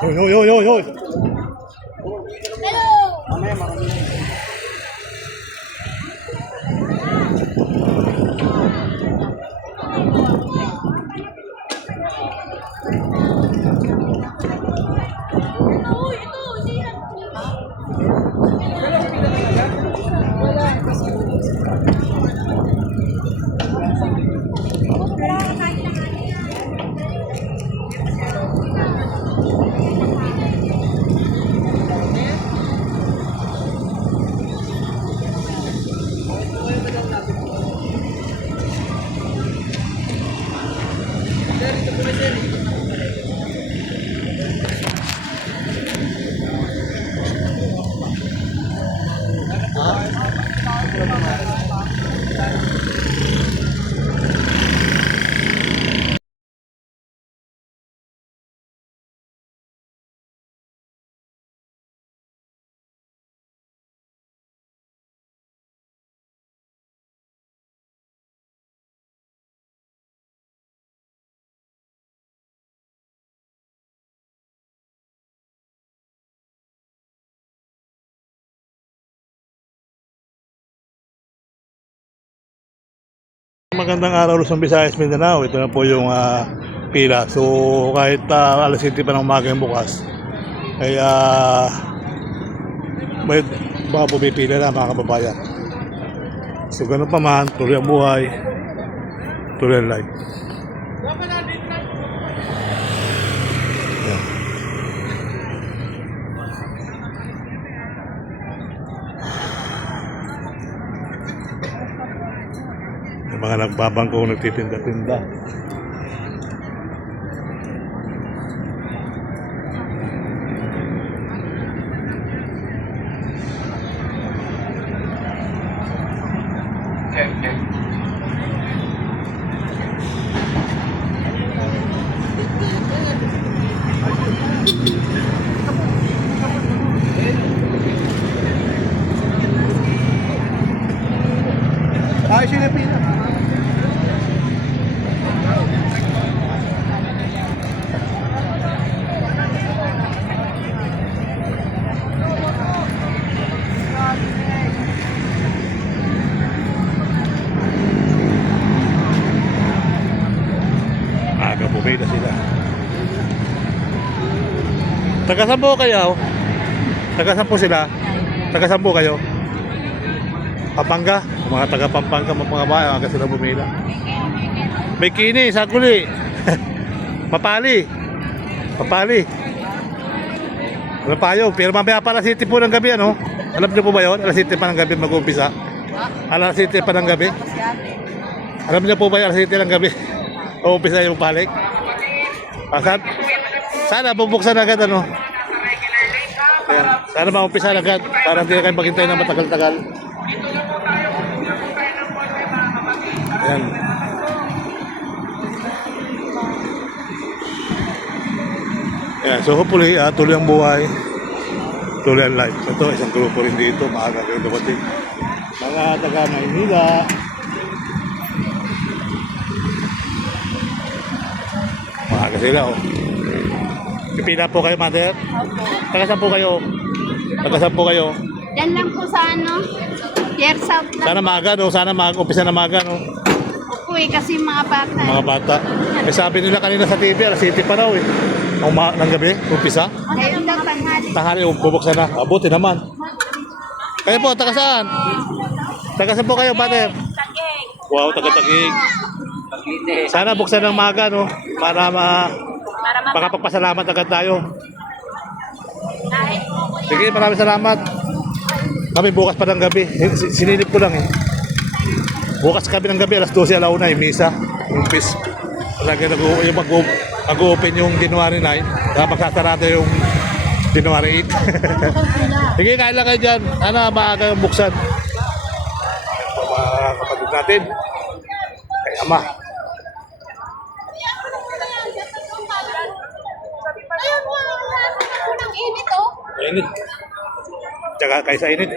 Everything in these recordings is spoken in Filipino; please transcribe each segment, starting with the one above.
Hoy, hoy, hoy, hoy, hoy. Magandang araw Luzon, Visayas, Mindanao. Ito na po yung pila. So kahit alas 7 pa ng umaga yung bukas, kaya may baka pumipila na mga kababayan. So ganun pa man, tuloy ang buhay, tuloy ang life. Yan. Yung mga nagbabangko nagtitinda-tinda. Ay, sino pila? Aga pumila sila. Taga-saan po kayo? Taga-saan po sila? Taga-saan po kayo? Pampanga? Mga taga-Pampanga, mga bayan, aga sila bumila. May kini, sakuli. Papali. Papali. Ano pa yun? Pero mamaya pa alas 7 po ng gabi, ano? Alam niyo po ba yun? Alas 7 pa ng gabi mag-umpisa? Alas 7 pa ng gabi? Alam niyo po ba yun? Alas 7 ng gabi? Umpisa yung palik? Pasad? Sana bubuksan agad, ano? Ayan. Sana maumpisa agad para hindi na kayo maghintay na matagal-tagal. Ayan. Ayan. So hopefully, tuloy ang buhay. Tuloy ang life. Ito, isang grupo rin dito. Maaga kayo dumating. Mga taga Maynila. Maaga sila, oh. Pipila po kayo, mother? Tagasan po kayo? Tagasan po kayo? Yan lang po sa ano, Pier South lang. Sana maaga, no? Sana umpisa na maaga, no? Opo kasi mga bata. Mga bata. Eh, sabi nila kanina sa TV, alas 7 pa raw, eh. Ng gabi, umpisa. Ngayon lang panghali. Tanghali, bubuksan na. Abuti naman. Kayo po, taga saan? Taga saan po kayo, mother? Tagig. Wow, taga-tagig. Sana buksan ng maaga, no? Para makapagpasalamat agad tayo. Sige, maraming salamat. Kami bukas pa ng gabi. Sinilip ko lang, eh. Bukas kami ng gabi, alas 12 alauna, yung misa. Yung peace. Talaga mag-open yung January 9. Kaya magsasarado yung January 8. Sige, kain lang kayo dyan. Ano, maaga yung buksan. Mga kapatid natin. Kay Ama. Ang init oh. Init. Tsaka kaysa init.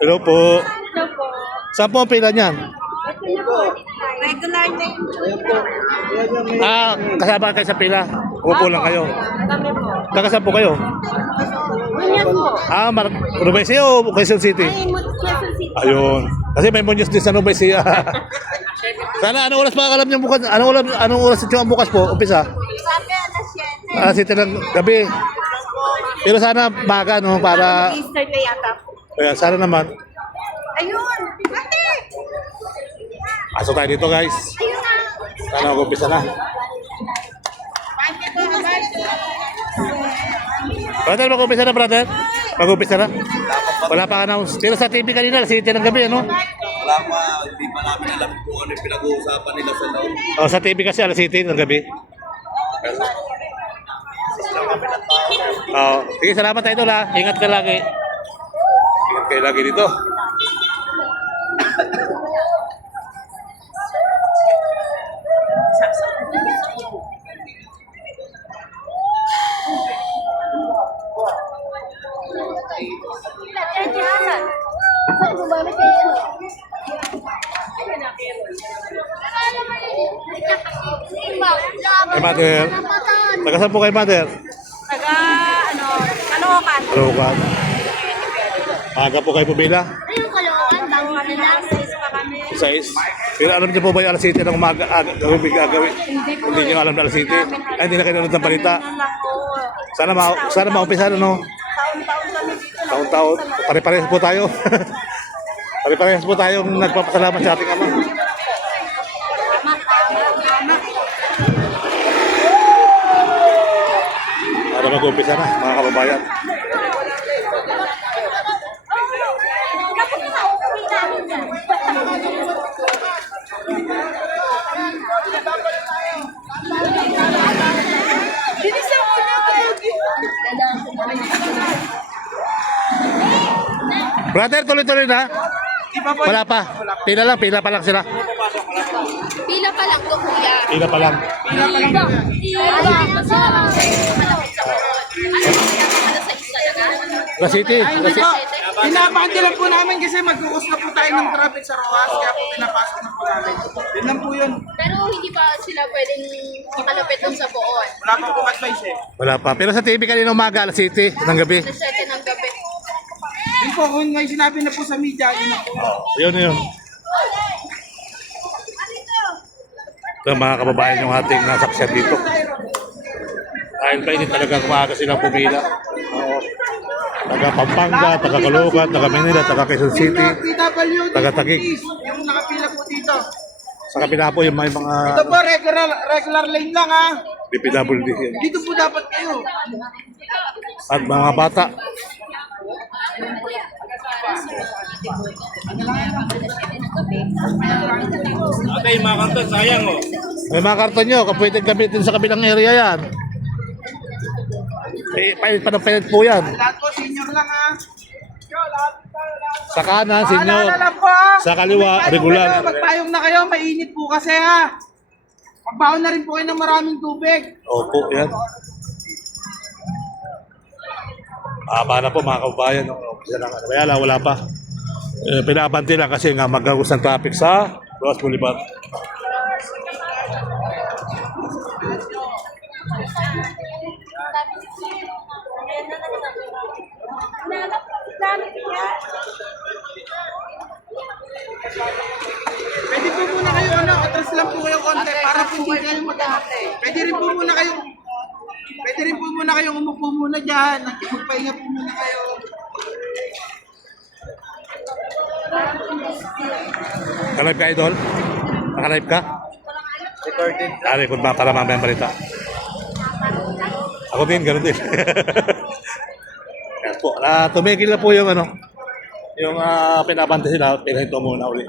Hello po. Ito po. Saan po ang pila niyan? Ito na po. Regular na yung Kasama kayo sa pila. Upo lang kayo. kami po. Taga saan po kayo? Munyas po. Nubesia o Quezon City? Ay, Quezon City. Ayun. Kasi may munyos din sa Nubesia. Sana anong oras pa alam niyo bukas? Anong oras ito ang bukas po? Umpisa? Sabi alas 7. Alas 7 ng gabi. Pero sana maga, no? Para... Mag-start na yata po. Kaya sana naman. Ayun! Ate! Pasok tayo dito, guys. Ayun na! Sana mag-umpisa na. Ate po, agad. Brother, mag-umpisa na, brother? Mag-umpisa na? Wala pa announce. Pero sa TV kanina, alas 7 ng gabi, ano? Wala pa, hindi pa namin alam kung ano yung pinag-uusapan nila sa loob. O, sa TV kasi alas 7 ng gabi. Oo. Sige, salamat tayo doon, ha. Ingat ka lagi. Ingat kayo lagi dito. Hey, mother. Taga saan po kayo, mother? Taga, Caloocan. Caloocan. Maaga po kayo pumila? Ayun, Caloocan. Bago kami na. 6 pa kami. 6. Pero alam niyo po ba yung alas 7 ng umaga gagawin? Hindi niyo alam na alas 7. Ay, hindi na kayo nanonood ng balita. Sana maumpisa na, no? Taon-taon kami dito. Taon-taon. Pare-parehas po tayo. Pare-parehas po tayong nagpapasalamat sa ating Ama. Para mag-umpisa na, mga kababayan. Brother, tuloy-tuloy na. Wala pa. Pila pa lang sila. Pila pa lang to, kuya. Pila pa lang. Pila pa lang. La City. Ay, hindi po. Pinapakante lang po namin kasi mag-uus na po tayo ng traffic sa Rojas, kaya po pinapasok na po namin. Yun lang po yun. Pero hindi pa sila pwedeng malapit doon sa buon. Wala pa po advice eh. Wala pa. Pero sa TV kanina umaga, La City, ng gabi. Sa 7 ng gabi. Yun po, kung may sinabi na po sa media, yun na po. Yun. Ito mga kababayan yung ating nasaksyan dito. Dahil pa hindi talagang maaga silang pumila. Oo. Taga Pampanga, taga Caloocan, taga Manila, taga Quezon City, PWD, taga Taguig. yung nakapila po dito. Sa kabila po yung may mga Ito po, regular lane lang ha. DPWD. Dito po dapat kayo. at mga bata. Okay, mga kanto, sayang oh. May mga karton nyo, kung pwede gamitin sa kabilang area yan. Pahit pa ng pahit po yan. Lahat po, senior lang ha. Sa kanan, senyor. Paalala lang po ha. Sa kaliwa, Magpayong regular. kayo, magpayong na kayo, mainit po kasi ha. Magbaon na rin po kayo ng maraming tubig. Opo, yan. Haba na po mga kababayan. No? Kaya lang, wala pa. Pinabanti lang kasi nga magagos ng traffic sa Rojas Boulevard. Pwede po muna kayo, atras lang po kayo konti para po hindi kayo mag-ahate. Pwede rin po muna kayong umupo muna dyan. Magpahinga po muna kayo. Nakalive ka, Idol? Nakalive ka? Recorded. Record ba para mamaya balita? Ako din, ganoon din. Yan po. Tumigil na po yung yung pinabante sila, pinahinto muna uli.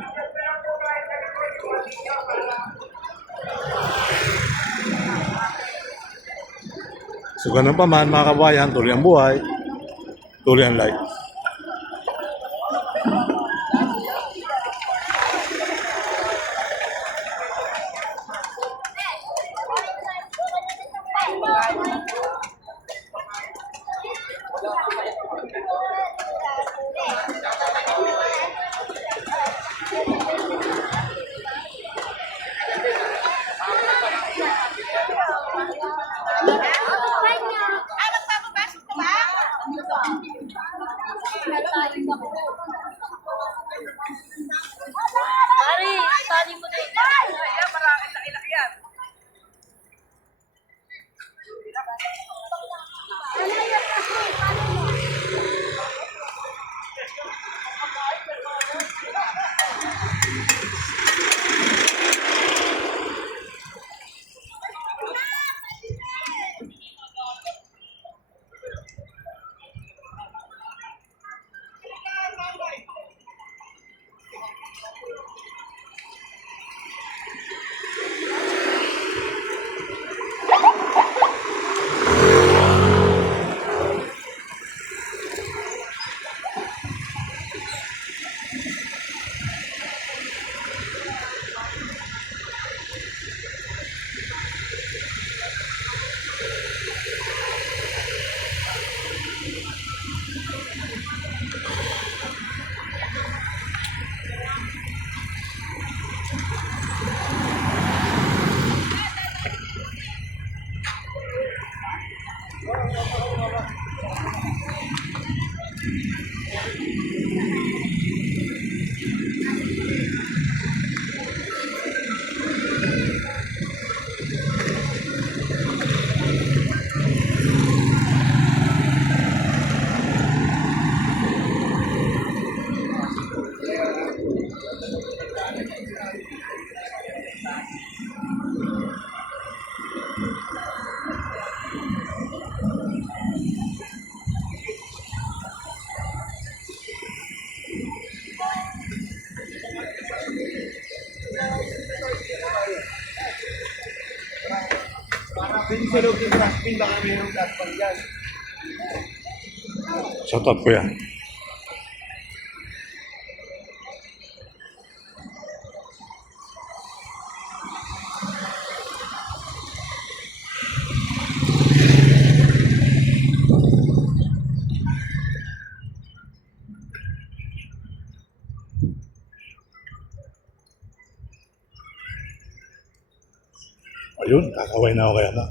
So ganun pa man mga kabayan, tuloy ang buhay, tuloy ang life. Pare, tali mo na yun. Shoutout po yan. Ayun, kakaway na ako kaya na.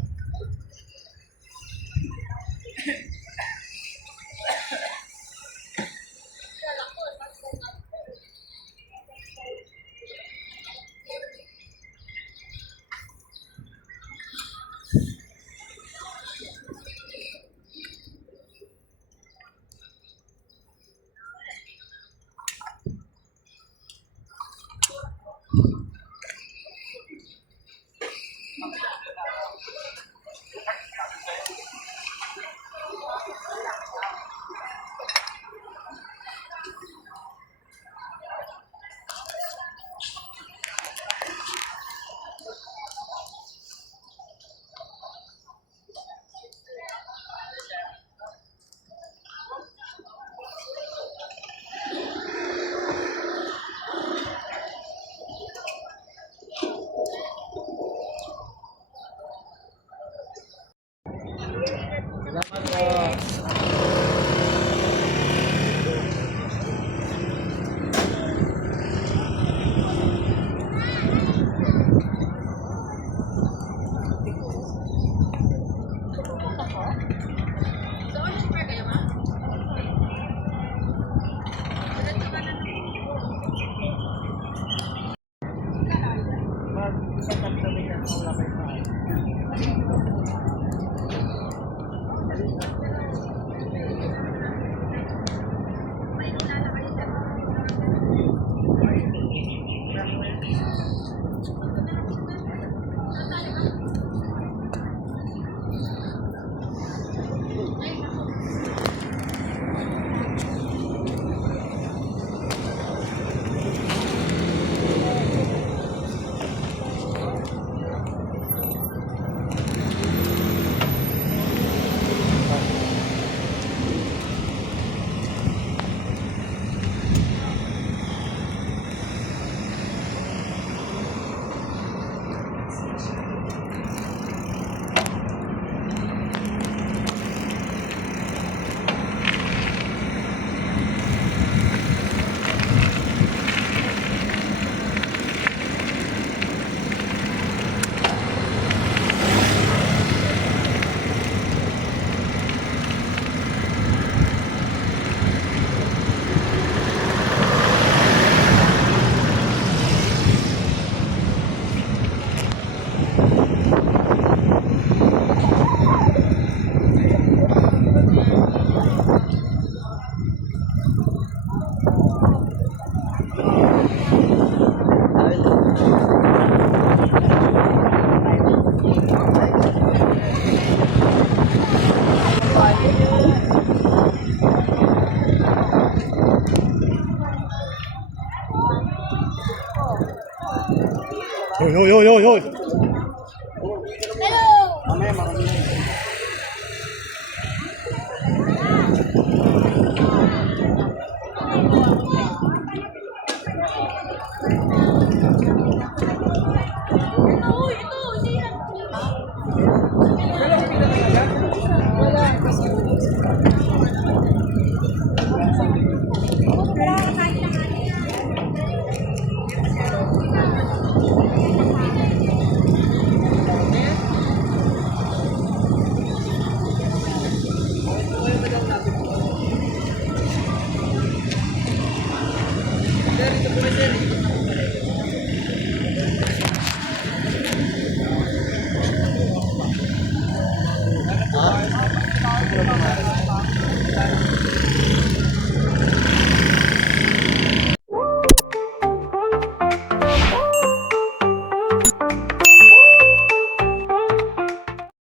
Salamat po. So, ano super kayo, ma? Hoy, hoy, hoy, hoy, hoy. Sir, ito po na sir.